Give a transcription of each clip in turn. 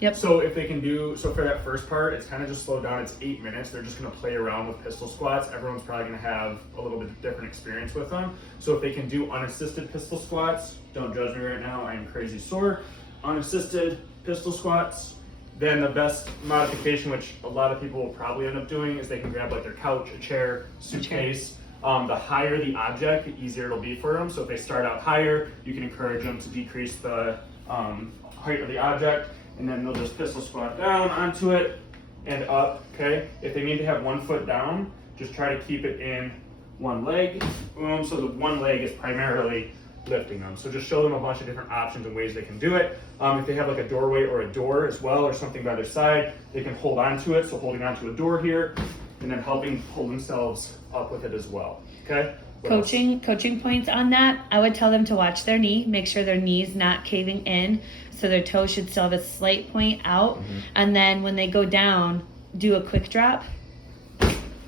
Yep. So if they can do, so for that first part, it's kind of just slowed down. It's 8 minutes. They're just going to play around with pistol squats. Everyone's probably going to have a little bit different experience with them. So if they can do unassisted pistol squats, don't judge me right now, I am crazy sore. Unassisted pistol squats, then the best modification, which a lot of people will probably end up doing, is they can grab like their couch, a chair, suitcase. The higher the object, the easier it'll be for them. So if they start out higher, you can encourage them to decrease the height of the object, and then they'll just pistol squat down onto it and up, okay? If they need to have 1 foot down, just try to keep it in one leg, boom, so the one leg is primarily lifting them. So just show them a bunch of different options and ways they can do it. If they have like a doorway or a door as well, or something by their side, they can hold onto it, so holding onto a door here, and then helping pull themselves up with it as well, okay? Coaching points on that, I would tell them to watch their knee, make sure their knee's not caving in, so their toe should still have a slight point out. And then when they go down, do a quick drop.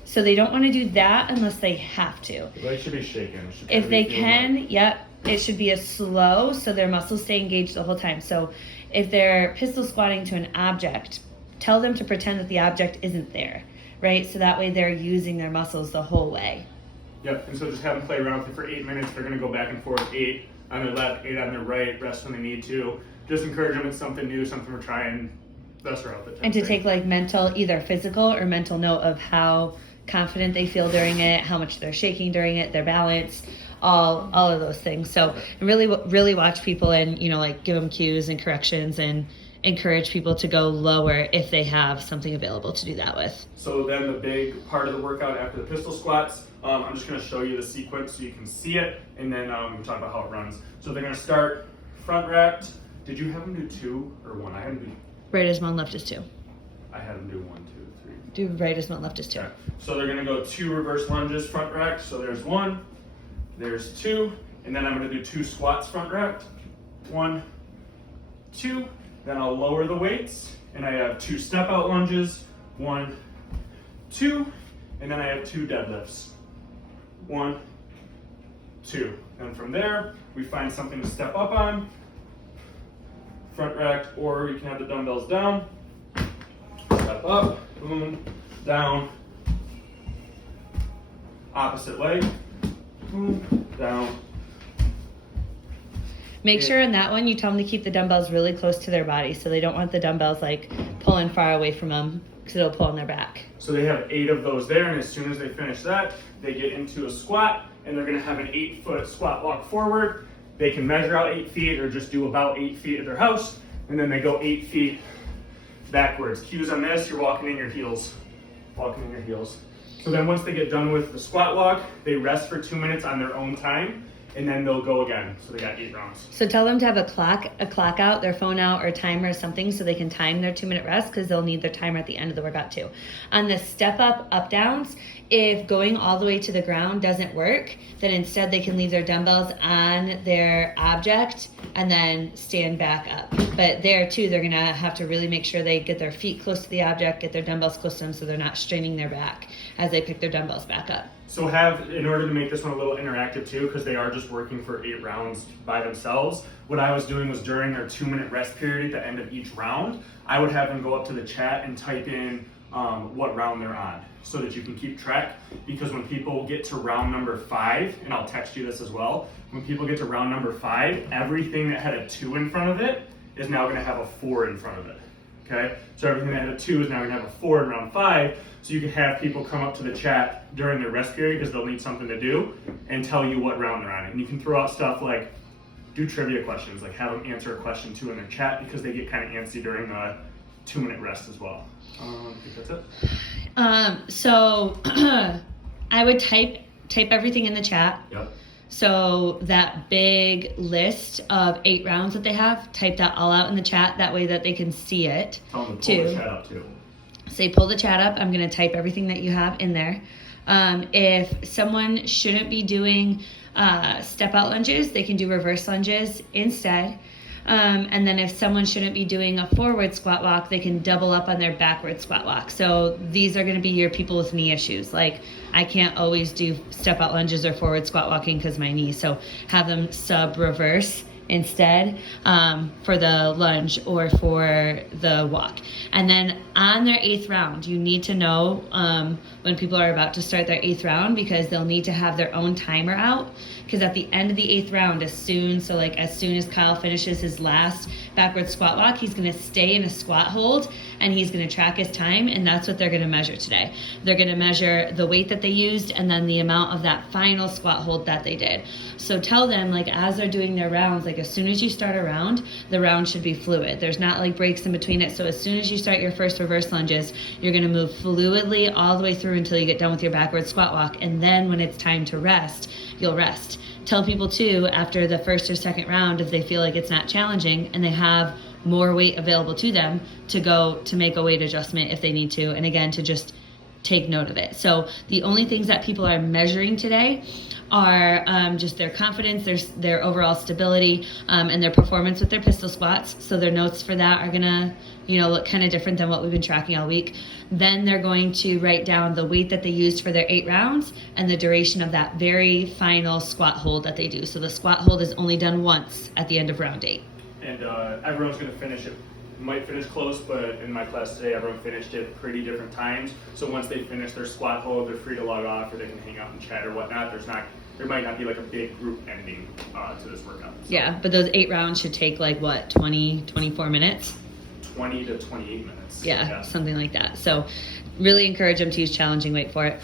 So they don't want to do that unless they have to. The leg should be shaken. If they can, it should be a slow, so their muscles stay engaged the whole time. So if they're pistol squatting to an object, tell them to pretend that the object isn't there, right? So that way they're using their muscles the whole way. Yep, and so just have them play around with it for 8 minutes. They're going to go back and forth, 8 on their left, 8 on their right, rest when they need to. Just encourage them, it's something new, something we're trying, best route. And to take like mental, either physical or mental note of how confident they feel during it, how much they're shaking during it, their balance, all of those things. So really watch people and, like give them cues and corrections and encourage people to go lower if they have something available to do that with. So then the big part of the workout after the pistol squats, I'm just going to show you the sequence so you can see it, and then we'll talk about how it runs. So they're going to start front racked. Did you have them do 2 or 1? I had them do. Right as one, left as 2. I had them do 1, 2, 3. Do right as one, left as 2. Okay. So they're going to go 2 reverse lunges front racked. So there's 1, there's 2, and then I'm going to do 2 squats front racked. 1, 2. Then I'll lower the weights, and I have 2 step out lunges. 1, 2, and then I have 2 deadlifts. 1, 2. And from there, we find something to step up on, front racked, or you can have the dumbbells down, step up, boom, down, opposite leg, boom, down. Make sure in that one you tell them to keep the dumbbells really close to their body, so they don't want the dumbbells like pulling far away from them because it'll pull on their back. So they have 8 of those there, and as soon as they finish that, they get into a squat, and they're going to have an 8-foot squat walk forward. They can measure out 8 feet or just do about 8 feet at their house, and then they go 8 feet backwards. Cues on this, you're walking in your heels. Walking in your heels. So then once they get done with the squat walk, they rest for 2 minutes on their own time, and then they'll go again. So they got 8 rounds. So tell them to have a clock out, their phone out, or a timer or something so they can time their 2-minute rest, because they'll need their timer at the end of the workout too. On the step up downs, if going all the way to the ground doesn't work, then instead they can leave their dumbbells on their object and then stand back up. But there too, they're gonna have to really make sure they get their feet close to the object, get their dumbbells close to them so they're not straining their back as they pick their dumbbells back up. So in order to make this one a little interactive too, because they are just working for 8 rounds by themselves, what I was doing was during their 2-minute rest period at the end of each round, I would have them go up to the chat and type in what round they're on so that you can keep track. Because when people get to round number 5, and I'll text you this as well, when people get to round number 5, everything that had a 2 in front of it is now going to have a 4 in front of it. Okay? So everything that had a 2 is now going to have a 4 in round 5. So you can have people come up to the chat during their rest period because they'll need something to do and tell you what round they're on. And you can throw out stuff like do trivia questions, like have them answer a question too in their chat because they get kind of antsy during the 2-minute rest as well. I think that's it. So I would type everything in the chat. Yep. So that big list of 8 rounds that they have, type that all out in the chat. That way that they can see it. Tell them to pull the chat up too. Say pull the chat up. I'm going to type everything that you have in there. If someone shouldn't be doing step out lunges, they can do reverse lunges instead. And then if someone shouldn't be doing a forward squat walk, they can double up on their backward squat walk. So these are going to be your people with knee issues. Like I can't always do step out lunges or forward squat walking because my knee. So have them sub reverse instead for the lunge or for the walk. And then on their 8th round, you need to know when people are about to start their 8th round, because they'll need to have their own timer out. Because at the end of the 8th round, as soon as Kyle finishes his last backward squat walk, he's going to stay in a squat hold and he's going to track his time, and that's what they're going to measure today. They're going to measure the weight that they used and then the amount of that final squat hold that they did. So tell them, like, as they're doing their rounds, like, as soon as you start a round, the round should be fluid. There's not like breaks in between it. So as soon as you start your first reverse lunges, you're going to move fluidly all the way through until you get done with your backward squat walk. And then when it's time to rest, you'll rest. Tell people too, after the first or second round, if they feel like it's not challenging and they have more weight available to them, to go to make a weight adjustment if they need to, and again, to just take note of it. So the only things that people are measuring today are just their confidence, their overall stability, and their performance with their pistol squats. So their notes for that are gonna, look kind of different than what we've been tracking all week. Then they're going to write down the weight that they used for their 8 rounds and the duration of that very final squat hold that they do. So the squat hold is only done once at the end of round 8. And everyone's going to finish it. Might finish close, but in my class today, everyone finished at pretty different times. So once they finish their squat hold, they're free to log off, or they can hang out and chat or whatnot. There might not be like a big group ending to this workout. So Yeah, but those 8 rounds should take like what, 24 minutes? 20 to 28 minutes. Yeah, something like that. So really encourage them to use challenging weight for it.